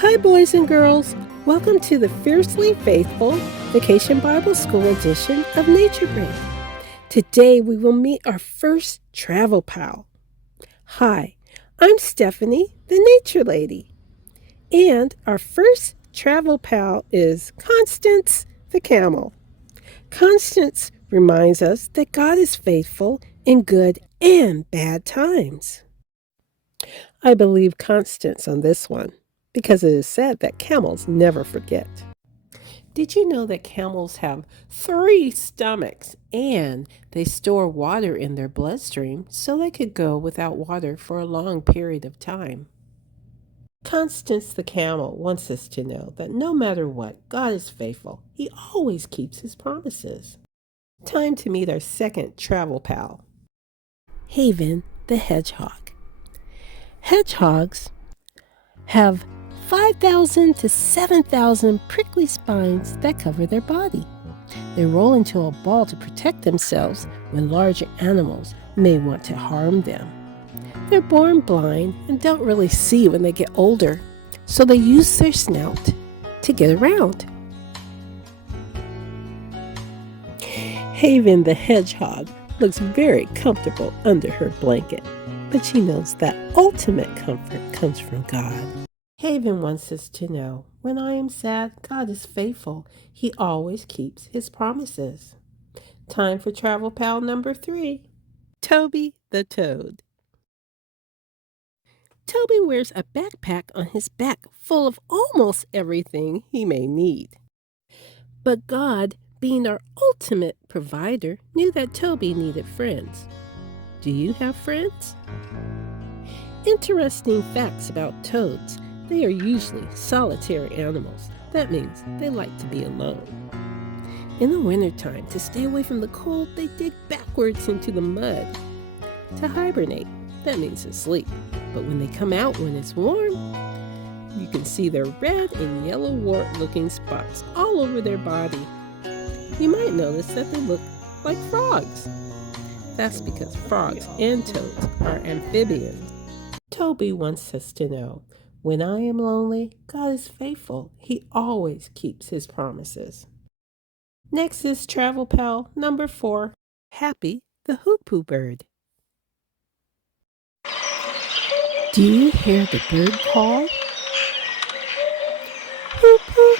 Hi, boys and girls. Welcome to the Fiercely Faithful Vacation Bible School edition of Nature Break. Today we will meet our first travel pal. Hi, I'm Stephanie, the Nature Lady. And our first travel pal is Constance, the camel. Constance reminds us that God is faithful in good and bad times. I believe Constance on this one, because it is said that camels never forget. Did you know that camels have 3 stomachs and they store water in their bloodstream so they could go without water for a long period of time? Constance the camel wants us to know that no matter what, God is faithful. He always keeps his promises. Time to meet our second travel pal, Haven the hedgehog. Hedgehogs have 5,000 to 7,000 prickly spines that cover their body. They roll into a ball to protect themselves when larger animals may want to harm them. They're born blind and don't really see when they get older, so they use their snout to get around. Haven the hedgehog looks very comfortable under her blanket, but she knows that ultimate comfort comes from God. Haven wants us to know, when I am sad, God is faithful. He always keeps his promises. Time for travel pal number 3, Toby the toad. Toby wears a backpack on his back full of almost everything he may need. But God, being our ultimate provider, knew that Toby needed friends. Do you have friends? Interesting facts about toads. They are usually solitary animals. That means they like to be alone. In the wintertime, to stay away from the cold, they dig backwards into the mud. To hibernate, that means to sleep. But when they come out when it's warm, you can see their red and yellow wart-looking spots all over their body. You might notice that they look like frogs. That's because frogs and toads are amphibians. Toby wants us to know, when I am lonely, God is faithful. He always keeps his promises. Next is travel pal number 4, Happy the hoopoe bird. Do you hear the bird call? Hoop hoop.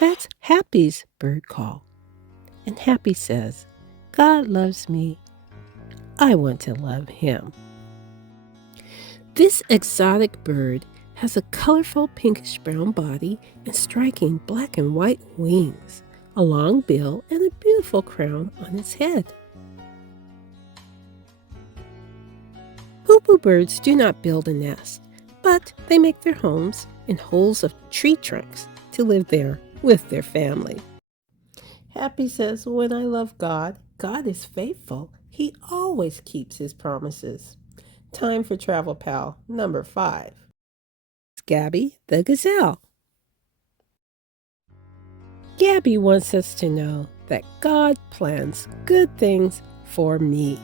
That's Happy's bird call. And Happy says, God loves me. I want to love him. This exotic bird has a colorful pinkish-brown body and striking black and white wings, a long bill, and a beautiful crown on its head. Hoopoo birds do not build a nest, but they make their homes in holes of tree trunks to live there with their family. Happy says, when I love God, God is faithful. He always keeps his promises. Time for travel pal number 5, Gabby the gazelle. Gabby wants us to know that God plans good things for me.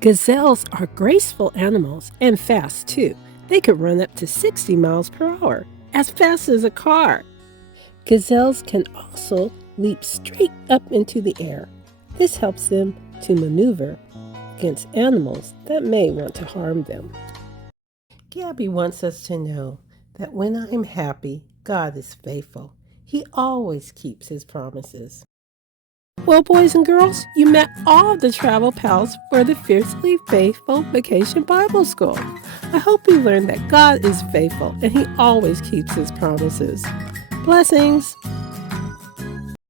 Gazelles are graceful animals and fast too. They could run up to 60 miles per hour, as fast as a car. Gazelles can also leap straight up into the air. This helps them to maneuver against animals that may want to harm them. Gabby wants us to know that when I am happy, God is faithful. He always keeps his promises. Well, boys and girls, you met all the travel pals for the Fiercely Faithful Vacation Bible School. I hope you learned that God is faithful and he always keeps his promises. Blessings!